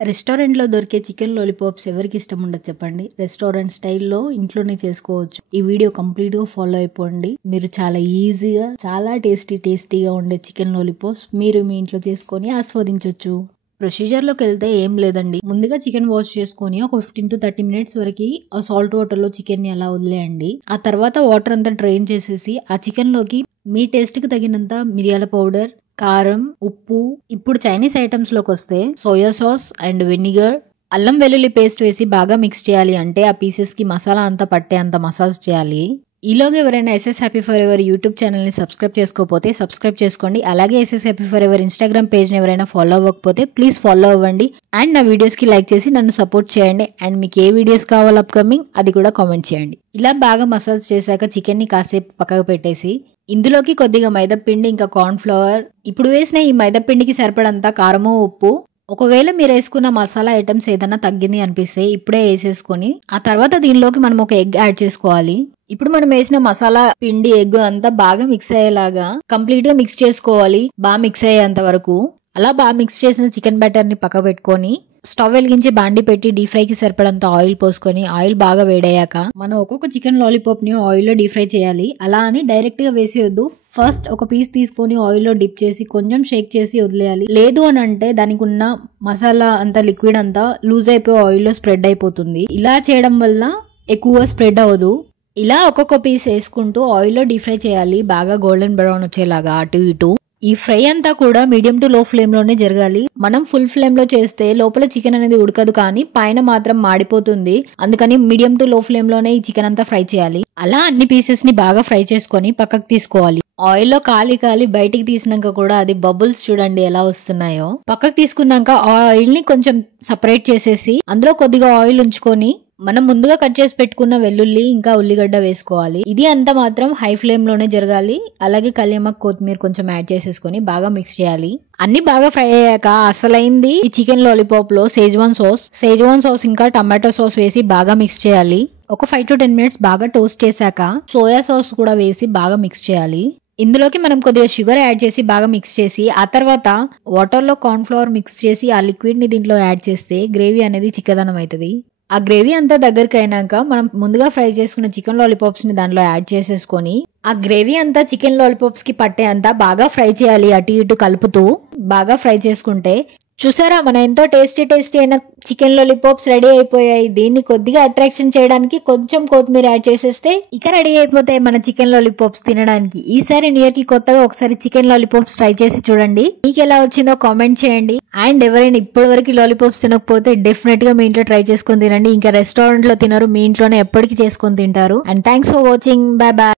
రెస్టారెంట్‌లో దొరికే chicken lollipops ఎవరికి ఇష్టం ఉండదు చెప్పండి. రెస్టారెంట్ స్టైల్‌లో ఇంట్లోనే చేసుకోవచ్చు. ఈ వీడియో కంప్లీట్‌గా ఫాలో అయిపోండి. మీరు చాలా ఈజీగా, చాలా టేస్టీగా ఉండే చికెన్ లాలీపాప్స్ మీరు మీ ఇంట్లో చేసుకొని ఆస్వాదించొచ్చు. ప్రొసీజర్‌లోకెళ్తే ఏం లేదండి. ముందుగా చికెన్ వాష్ చేసుకొని ఒక 15-30 మినిట్స్ వరకి ఆ సాల్ట్ వాటర్‌లో చికెన్‌ని అలా వదిలేయండి. ఆ తర్వాత వాటర్ అంతా డ్రైన్ చేసేసి ఆ చికెన్‌లోకి మీ టేస్ట్‌కి తగినంత మిరియాల పౌడర్, కారం, ఉప్పు, ఇప్పుడు చైనీస్ ఐటమ్స్‌లోకి వస్తే సోయా సాస్ అండ్ వెనిగర్, అల్లం వెల్లుల్లి పేస్ట్ వేసి బాగా మిక్స్ చేయాలి. అంటే ఆ పీసెస్‌కి మసాలా అంతా పట్టే అంత మసాజ్ చేయాలి. ఈలోగా ఎవరైనా SS happy forever YouTube ఛానల్ని సబ్స్క్రైబ్ చేసుకోకపోతే సబ్స్క్రైబ్ చేసుకోండి. అలాగే SS happy forever Instagram పేజ్ని ఎవరైనా ఫాలో అవ్వకపోతే ప్లీజ్ ఫాలో అవ్వండి. అండ్ నా వీడియోస్కి లైక్ చేసి నన్ను సపోర్ట్ చేయండి. అండ్ మీకు ఏ వీడియోస్ కావాలో అప్కమింగ్ అది కూడా కామెంట్ చేయండి. ఇలా బాగా మసాజ్ చేశాక చికెన్ని కాసేపు పక్కకు పెట్టేసి ఇందులోకి కొద్దిగా మైదాపిండి ఇంకా కార్న్ ఫ్లవర్, ఇప్పుడు వేసిన ఈ మైదాపిండికి సరిపడంత కారము, ఉప్పు, ఒకవేళ మీరు వేసుకున్న మసాలా ఐటమ్స్ ఏదైనా తగ్గింది అనిపిస్తే ఇప్పుడే వేసేసుకొని ఆ తర్వాత దీనిలోకి మనం ఒక ఎగ్ యాడ్ చేసుకోవాలి. ఇప్పుడు మనం వేసిన మసాలా పిండి ఎగ్ అంతా బాగా మిక్స్ అయ్యేలాగా కంప్లీట్ గా మిక్స్ చేసుకోవాలి. బాగా మిక్స్ అయ్యేంత వరకు. అలా బాగా మిక్స్ చేసిన చికెన్ బ్యాటర్ ని పక్క పెట్టుకొని స్టవ్ వెలిగించి బాండి పెట్టి డీప్ ఫ్రై కి సరిపడంత ఆయిల్ పోసుకొని ఆయిల్ బాగా వేడయ్యాక మనం ఒక్కొక్క చికెన్ లాలీపాప్ ని ఆయిల్ లో డీప్ ఫ్రై చేయాలి. అలా అని డైరెక్ట్ గా వేసేయొద్దు. ఫస్ట్ ఒక పీస్ తీసుకొని ఆయిల్ లో డిప్ చేసి కొంచెం షేక్ చేసి వదిలేయాలి. లేదు అని అంటే దానికి ఉన్న మసాలా అంతా లిక్విడ్ అంతా లూజ్ అయిపోయి ఆయిల్ లో స్ప్రెడ్ అయిపోతుంది. ఇలా చేయడం వల్ల ఎక్కువ స్ప్రెడ్ అవ్వదు. ఇలా ఒక్కొక్క పీస్ వేసుకుంటూ ఆయిల్ లో డీప్ ఫ్రై చేయాలి. బాగా గోల్డెన్ బ్రౌన్ వచ్చేలాగా అటు ఇటు. ఈ ఫ్రై అంతా కూడా మీడియం టు లో ఫ్లేమ్ లోనే జరగాలి. మనం ఫుల్ ఫ్లేమ్ లో చేస్తే లోపల చికెన్ అనేది ఉడకదు, కానీ పైన మాత్రం మాడిపోతుంది. అందుకని మీడియం టు లో ఫ్లేమ్ లోనే ఈ చికెన్ అంతా ఫ్రై చేయాలి. అలా అన్ని పీసెస్ ని బాగా ఫ్రై చేసుకొని పక్కకు తీసుకోవాలి. ఆయిల్ లో కాలి బయటికి తీసినాక కూడా అది బబుల్స్ చూడండి ఎలా వస్తున్నాయో. పక్కకు తీసుకున్నాక ఆయిల్ ని కొంచెం సపరేట్ చేసేసి అందులో కొద్దిగా ఆయిల్ ఉంచుకొని మనం ముందుగా కట్ చేసి పెట్టుకున్న వెల్లుల్లి ఇంకా ఉల్లిగడ్డ వేసుకోవాలి. ఇది అంతా మాత్రం హై ఫ్లేమ్ లోనే జరగాలి. అలాగే కళ్యామాకు, కొత్తిమీర కొంచెం యాడ్ చేసేసుకొని బాగా మిక్స్ చేయాలి. అన్ని బాగా ఫ్రై అయ్యాక అసలైంది ఈ చికెన్ లాలీపాప్ లో సేజ్వాన్ సాస్ ఇంకా టమాటో సాస్ వేసి బాగా మిక్స్ చేయాలి. ఒక 5-10 మినిట్స్ బాగా టోస్ట్ చేశాక సోయా సాస్ కూడా వేసి బాగా మిక్స్ చేయాలి. ఇందులోకి మనం కొద్దిగా షుగర్ యాడ్ చేసి బాగా మిక్స్ చేసి ఆ తర్వాత వాటర్ లో కార్న్ ఫ్లవర్ మిక్స్ చేసి ఆ లిక్విడ్ ని దీంట్లో యాడ్ చేస్తే గ్రేవీ అనేది చిక్కదనం అవుతుంది. ఆ గ్రేవీ అంతా దగ్గరికి అయినాక మనం ముందుగా ఫ్రై చేసుకున్న చికెన్ లాలీపాప్స్ ని దాంట్లో యాడ్ చేసేసుకొని ఆ గ్రేవీ అంతా చికెన్ లాలీపాప్స్ కి పట్టే అంతా బాగా ఫ్రై చేయాలి. అటు ఇటు కలుపుతూ బాగా ఫ్రై చేసుకుంటే చూసారా, మన ఎంతో టేస్టీ అయిన చికెన్ లాలీపాప్స్ రెడీ అయిపోయాయి. దీన్ని కొద్దిగా అట్రాక్షన్ చేయడానికి కొంచెం కొత్తిమీర యాడ్ చేసేస్తే ఇక రెడీ అయిపోతాయి మన చికెన్ లాలీపాప్స్ తినడానికి. ఈసారి న్యూ ఇయర్ కి కొత్తగా ఒకసారి చికెన్ లాలీపాప్స్ ట్రై చేసి చూడండి. మీకు ఎలా వచ్చిందో కామెంట్ చేయండి. అండ్ ఎవరైనా ఇప్పటి వరకు లాలీపాప్స్ తినకపోతే డెఫినెట్ గా మీ ఇంట్లో ట్రై చేసుకొని తినండి. ఇంకా రెస్టారెంట్ లో తినరు, మీ ఇంట్లోనే ఎప్పటికీ చేసుకొని తింటారు. And thanks for watching. Bye bye.